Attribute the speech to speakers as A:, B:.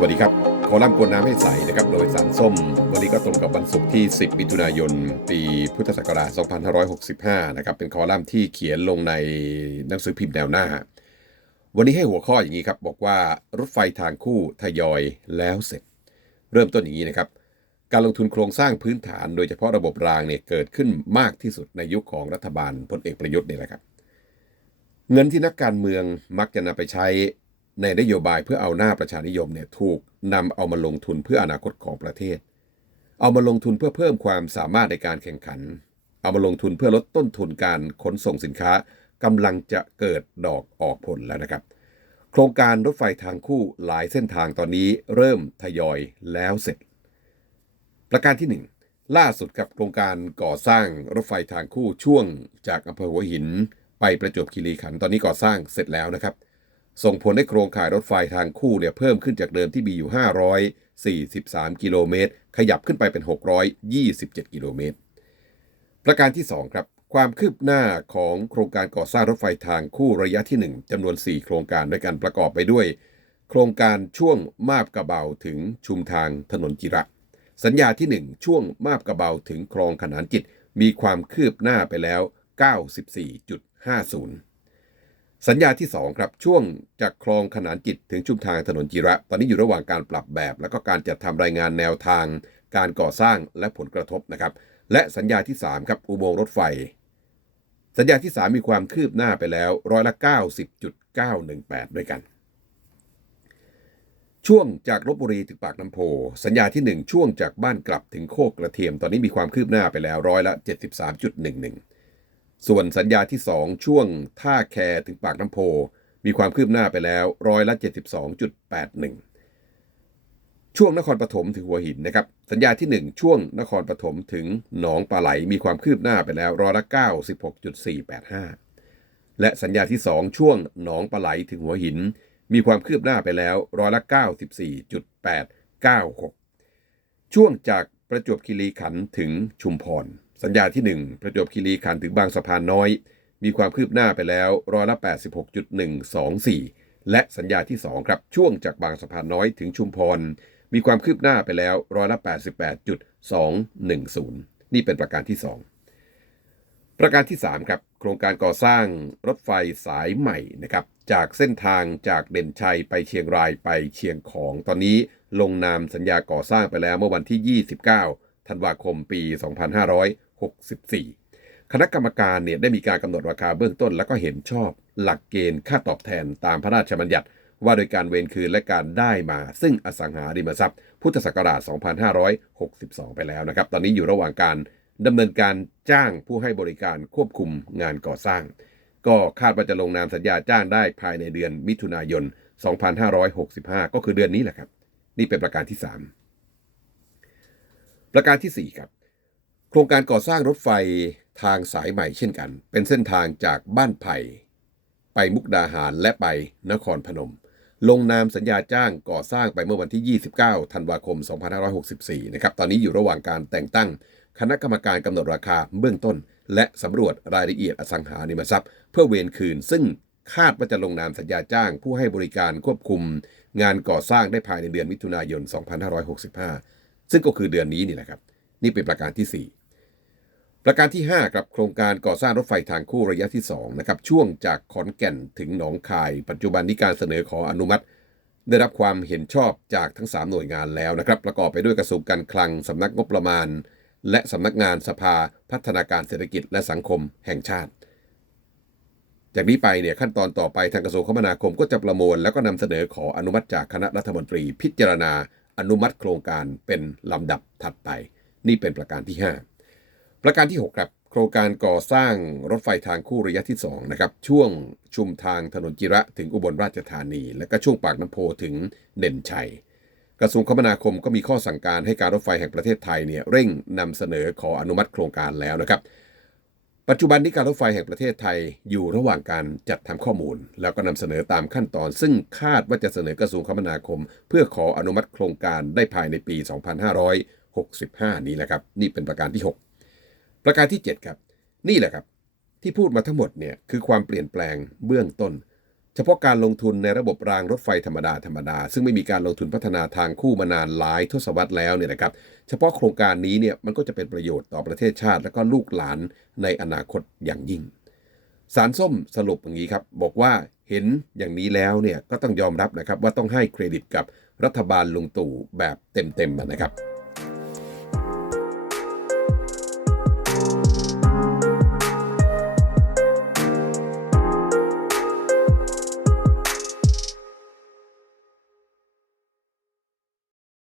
A: สวัสดีครับ คอลัมน์กวนน้ำให้ใสนะครับ โดยสารส้ม วันนี้ก็ตรงกับวันศุกร์ที่ 10 มิถุนายน ปีพุทธศักราช 2565 นะครับ เป็นคอลัมน์ที่เขียนลงในหนังสือพิมพ์แนวหน้า วันนี้ให้หัวข้ออย่างนี้ครับ บอกว่ารถไฟทางคู่ทยอยแล้วเสร็จ เริ่มต้นอย่างนี้นะครับ การลงทุนโครงสร้างพื้นฐาน โดยเฉพาะระบบรางเนี่ยเกิดขึ้นมากที่สุดในยุคของรัฐบาลพลเอกประยุทธ์นี่แหละครับ เงินที่นักการเมืองมักจะนำไปใช้ ในนโยบายเพื่อเอาหน้าประชานิยมเนี่ยถูกนำเอามาลงทุนเพื่ออนาคตของประเทศ เอามาลงทุนเพื่อเพิ่มความสามารถในการแข่งขัน เอามาลงทุนเพื่อลดต้นทุนการขนส่งสินค้ากำลังจะเกิดดอกออกผลแล้วนะครับ โครงการรถไฟทางคู่หลายเส้นทางตอนนี้เริ่มทยอยแล้วเสร็จ ประการที่ 1 ล่าสุดกับโครงการก่อสร้างรถไฟทางคู่ช่วงจากอำเภอหัวหิน ไปประจวบคีรีขันธ์ตอนนี้ก่อสร้างเสร็จแล้วนะครับ ส่งผลให้โครงข่ายรถไฟทางคู่เนี่ยเพิ่มขึ้นจากเดิมที่มีอยู่ 543 กิโลเมตร ขยับขึ้นไปเป็น 627 กิโลเมตร ประการที่ 2 ครับ ความคืบหน้าของโครงการก่อสร้างรถไฟทางคู่ระยะที่ 1จำนวน 4 โครงการด้วยกันประกอบไปด้วย โครงการช่วงมาบกระเบาถึงชุมทางถนนจิระ สัญญาที่ 1 ช่วงมาบกระเบาถึงคลองขนานจิต มีความคืบหน้าไปแล้ว 94.50 สัญญาที่ 2 ครับช่วงจากคลองขนานจิตถึงชุมทางถนนจิระ ตอนนี้อยู่ระหว่างการปรับแบบ และก็การจัดทำรายงานแนวทาง การก่อสร้างและผลกระทบนะครับ และสัญญาที่ 3 ครับอุโมงค์รถไฟ สัญญาที่ 3 มีความคืบหน้าไปแล้วร้อยละ90.918 ด้วยกัน ช่วงจากลบบุรีถึงปากน้ำโพ สัญญาที่ 1 ช่วงจากบ้านกลับถึงโคกกระเทียม ตอนนี้มีความคืบหน้าไปแล้วร้อยละ73.11 ส่วนสัญญาที่ 2 ช่วงท่าแคถึงปากน้ำโพ มีความคืบหน้าไปแล้วร้อยละ 72.81 ช่วงนครปฐมถึงหัวหินนะครับ สัญญาที่ 1 ช่วงนครปฐมถึงหนองปลาไหล มีความคืบหน้าไปแล้วร้อยละ 96.485 และสัญญาที่ 2 ช่วงหนองปลาไหลถึงหัวหิน มีความคืบหน้าไปแล้วร้อยละ 94.896 ช่วงจากประจวบคีรีขันธ์ถึงชุมพร สัญญาที่ 1 ประจวบคีรีขันธ์ถึงบางสะพานน้อย มีความคืบหน้าไปแล้วร้อยละ86.124 และสัญญาที่ 2 ครับช่วงจากบางสะพานน้อยถึงชุมพร มีความคืบหน้าไปแล้วร้อยละ88.210 นี่เป็นประการที่ 2 ประการที่ 3 ครับ โครงการก่อสร้างรถไฟสายใหม่นะครับจากเส้นทางจากเด่นชัยไปเชียงรายไปเชียงของตอนนี้ลงนามสัญญาก่อสร้างไปแล้วเมื่อวันที่ 29ธันวาคมปี 2564 คณะกรรมการเนี่ยได้มีการกำหนดราคาเบื้องต้น แล้วก็เห็นชอบหลักเกณฑ์ค่าตอบแทนตามพระราชบัญญัติ ว่าโดยการเวรคืนและการได้มา ซึ่งอสังหาริมทรัพย์ พุทธศักราช 2562 ไปแล้วนะครับ ตอนนี้อยู่ระหว่างการดำเนินการจ้างผู้ให้บริการควบคุมงานก่อสร้าง ก็คาดว่าจะลงนามสัญญาจ้างได้ภายในเดือนมิถุนายน 2565 ก็คือเดือนนี้แหละครับ นี่เป็นประการที่ 3 ประการทีสี่4 ครับ โครงการก่อสร้างรถไฟทางสายใหม่เช่นกัน เป็นเส้นทางจากบ้านไผ่ ไปมุกดาหารและไปนครพนม ลงนามสัญญาจ้างก่อสร้างไปเมื่อวันที่ 29 ธันวาคม 2564 นะครับ ตอนนี้อยู่ระหว่างการแต่งตั้ง คณะกรรมการกำหนดราคาเบื้องต้น และสำรวจรายละเอียดอสังหาริมทรัพย์ เพื่อเวรคืน ซึ่งคาดว่าจะลงนามสัญญาจ้าง ผู้ให้บริการควบคุม งานก่อสร้างได้ภายในเดือนมิถุนายน 2565 ซึ่งก็คือเดือนนี้นี่แหละครับ นี่เป็นประการที่ 4 ประการที่5ครับโครงการก่อสร้างรถไฟทางคู่ระยะที่2นะครับช่วงจากขอนแก่นถึงหนองคาย ปัจจุบันนี้การเสนอขออนุมัติ ได้รับความเห็นชอบจากทั้ง 3 หน่วยงานแล้วนะครับประกอบไปด้วยกระทรวงการคลังสำนักงบประมาณ และสำนักงานสภาพัฒนาการเศรษฐกิจและสังคมแห่งชาติ จากนี้ไปเนี่ยขั้นตอนต่อไปทางกระทรวงคมนาคมก็จะประมวลแล้วก็นำเสนอขออนุมัติจากคณะรัฐมนตรี พิจารณา อนุมัติโครงการเป็นลำดับถัดไป นี่เป็นประการที่ 5 ประการที่ 6 ครับ โครงการก่อสร้างรถไฟทางคู่ระยะที่ 2 นะครับ ช่วงชุมทางถนนจิระถึงอุบลราชธานี และก็ช่วงปากน้ำโพถึงเด่นชัย กระทรวงคมนาคมก็มีข้อสั่งการให้การรถไฟแห่งประเทศไทยเนี่ยเร่งนำเสนอขออนุมัติโครงการแล้วนะครับ ปัจจุบันนี้การรถไฟแห่งประเทศไทยอยู่ระหว่างการจัดทำข้อมูล แล้วก็นำเสนอตามขั้นตอน ซึ่งคาดว่าจะเสนอกระทรวงคมนาคม เพื่อขออนุมัติโครงการได้ภายในปี 2565 นี้แหละครับ นี่เป็นประการที่ 6 ประการที่ 7 ครับ นี่แหละครับ ที่พูดมาทั้งหมดเนี่ยคือความเปลี่ยนแปลงเบื้องต้น เฉพาะการลงทุนในระบบรางรถไฟธรรมดาธรรมดา ซึ่งไม่มีการลงทุนพัฒนาทางคู่มานานหลายทศวรรษแล้วเนี่ยนะครับ เฉพาะโครงการนี้เนี่ยมันก็จะเป็นประโยชน์ต่อประเทศชาติ และก็ลูกหลานในอนาคตอย่างยิ่งสารส้มสรุปอย่างนี้ครับบอกว่าเห็นอย่างนี้แล้วเนี่ยก็ต้องยอมรับนะครับว่าต้องให้เครดิตกับรัฐบาลลุงตู่แบบเต็มๆนะครับ